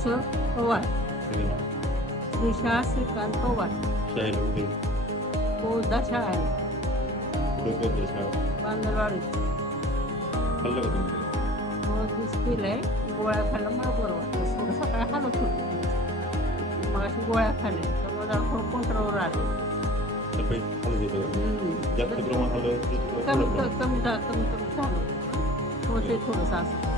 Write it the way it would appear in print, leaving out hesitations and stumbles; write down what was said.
किशोर पवार, तुझं नाव? त्रिशा श्रीकांत पवार. शाळेला कुठे? बहुधा शाळा कुठे कोणत्या शाळा? बांधरवाडी. खाल्लं का तुम्ही? दिस केलंय. गोळ्या खाल्ल्या मला बरं वाटतं. थोडं सकाळी हालत होतं, मग अशी गोळ्या खाल्ल्या त्यामुळे जरा थोडं कंट्रोलवर आलं. सकाळी खाल्लं होतं. जास्त प्रमाण खाल्लं कमी कमी कमी कमी कमी झालं होते थोडंसं असं.